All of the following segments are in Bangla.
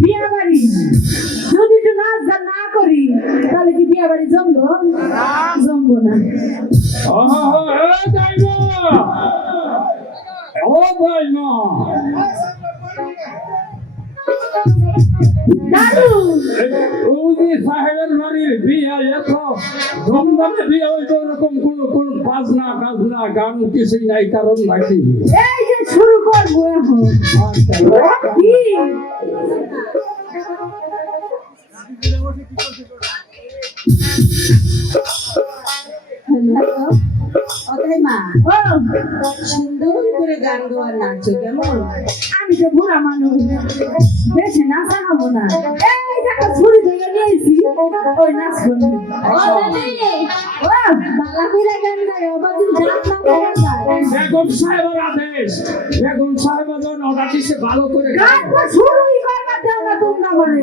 বিয়ে বাড়ি যদি একটু নাচ গান না করি তাহলে কি বিয়ে বাড়ি জমবো? জমবো না। ও সাহেবের বাড়ির বিয়ে এত ধুমধামে বিয়ে হইতো ওরকম কোন কোন বাজনা গাজনা গান কিছুই নাই কারণ নাকি? এই যে শুরু করব এখন। কি অতাই মা সুন্দর করে গান গাওয়ার নাচো কেমন আমি তো বুড়া মানুষ বেশি নাচা হব না এই দেখো ছুরি ধরে নিয়েছি ওই নাচ করব ও দাদি ও, বালা কইরা গান গায় অবাদিন জাত না করা যায় বেগম সাহেবের আদেশ বেগম সাহেব যখন অর্ডার দিচ্ছে ভালো করে গান গান শুরুই করবার দেও না তোমরা মানে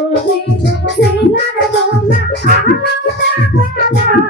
Thank you.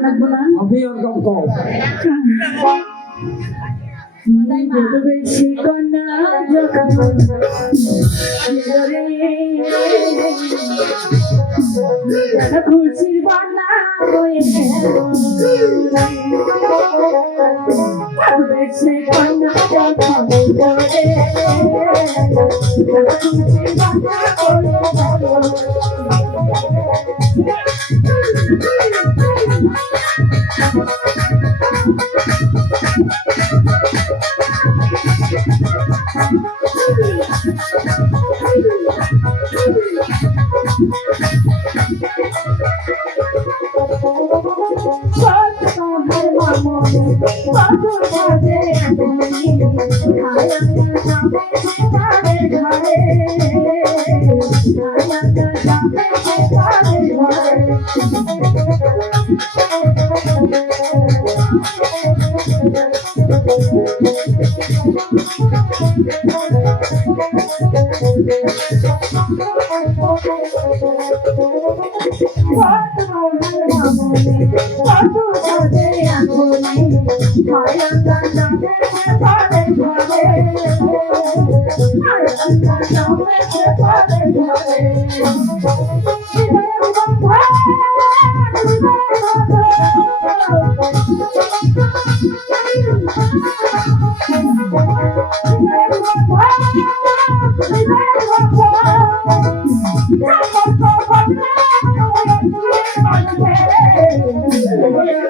বিয়ার গান করে লাগবো না আপনি ওরকম কম বেশি কন্যা যখন খুশির বানা হয়ে বেশি কন্যা যখন খুশির বানা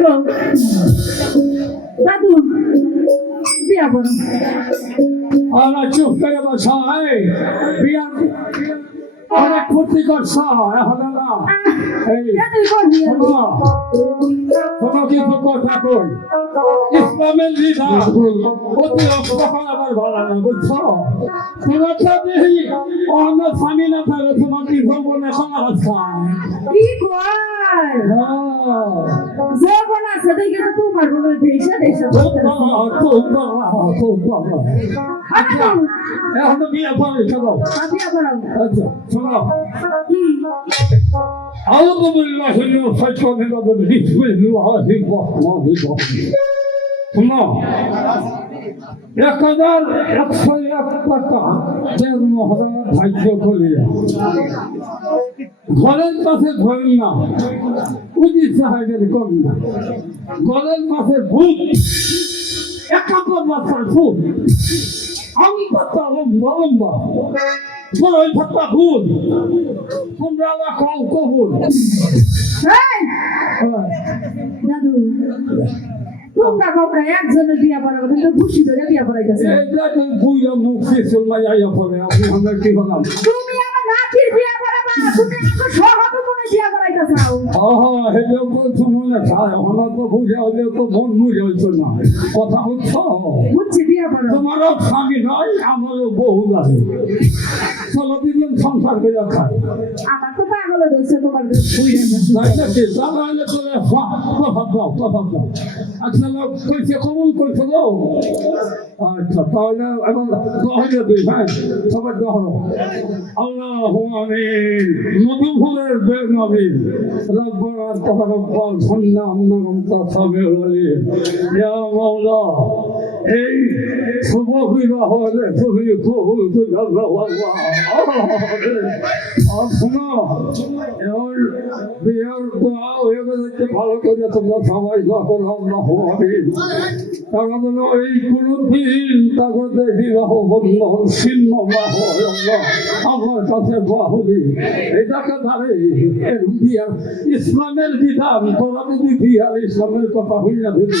গো দাদু বিয়া করো। আমরা চুপ করে বসা বিয়ার অনেক ক্ষতি করছ এখন কই? ইসলামের বিধান অতি অপকর আবার ভালো না বুঝছ? তোমার সাথে অন্য স্বামী না থাকে তোমার কি যৌবনে কি কয় আছে দেখে তো তোমার বলে দেশা দেশা আচ্ছা এখন বিয়ে পরে চলো। বিয়া করো আচ্ছা শোনো কি? أعوذ بالله من الشيطان الرجيم بسم الله الرحمن الرحيم শোনো এক হাজার একশো এক টাকা তেল মহড়া ধার্য করিয়া ঘরের পাশে ধরেন না উদি সাহেবের কন্যা ঘরের পাশে ভূত একাত্তর মাত্রার ভূত আমপাতা লম্বা লম্বা বড় ফাত্তা ভূত তোমরা আমার কল কবুল। দাদু তোমরা কাউকে একজনের বিয়া পড়াবো কিন্তু খুশি ধরে বিয়া পড়াইতেছে। এইটা তো বুইরা মুখ দিয়ে চলমাই আইয়া পড়ে আপনি আমরা কি বললাম তুমি আমার নাতির বিয়া পড়াবা তুমি আমাকে সহজ মনে বিয়া পড়াইতেছাও আহা হেলেও তো মনে চায় তো বুঝে হলেও তো মন বুঝে হইতো না। কথা বুঝছি? তোমারও স্বামী নয় আমারও বহু লাগে চলো দিন সংসার করে খায় আমার তো পাগল ধরছে তোমার দাও আচ্ছা আচ্ছা তাহলে এখন দহলে দুই হ্যাঁ সবাই দহরো আল্লাহ মধুপুরের বেগ নবীন। ربنا انت رب ارحمنا عنا انت سميع العليم يا مولانا এই শুভ বিবাহ ভালো করে তোমরা সবাই আল্লাহ কারণ এই কোনো দিন বিবাহ বন্ধন ছিন্ন আমার। কাছে বাহুলি এটাকে ধরে ইসলামের বিধান, তোরা যদি বিয়ার ইসলামের কথা হইয়া দিবি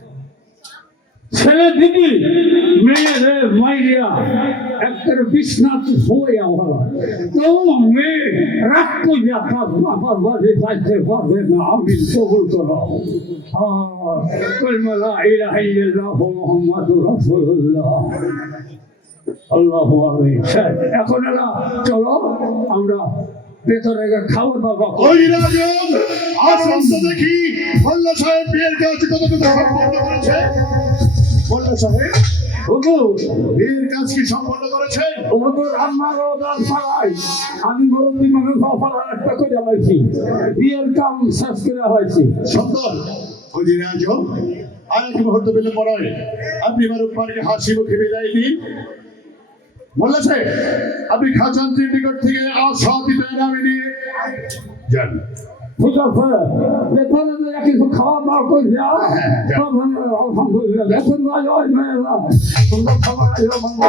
ছেলে দিদি, মেয়েরে মাইরিয়া একটা বিছনাথ হয়ে হওয়া তো মেয়ে রাগ করিয়া তার বাবার বাড়ি যাইতে পারবে না, আমি কবুল করো। কলমালা ইলাহা ইল্লাল্লাহ মুহাম্মাদুর রাসূলুল্লাহ। আল্লাহু আকবার। এখন এরা চলো, আমরা ভেতরে দাওয়া করে। ওই রাজন তো দেখি মোল্লা সাহেব হুজুর। বিয়ের কাজ কি সম্পন্ন করেছে হুজুর আমার আমি মুরব্বী মানুষ অফার একটা করে লাইছি বিয়ের কাম শেষ করে হয়েছে সুন্দর ওই যে রাজন আর এক মুহূর্ত পেলে পড়ায় আপনি আমার হাসি মুখে বিদায় দিন সাহেব আপনি খাজান্তির নিকট থেকে আশাদিত নামে নিয়ে যান। ঠিক আছে ভেতরে যে কিছু খাওয়া দাওয়া করে যা তখন আলহামদুলিল্লাহ বেতন নাই ওই মেয়েরা তোমরা খাবার আইও বাংলা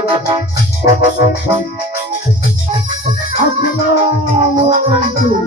আসসালামু আলাইকুম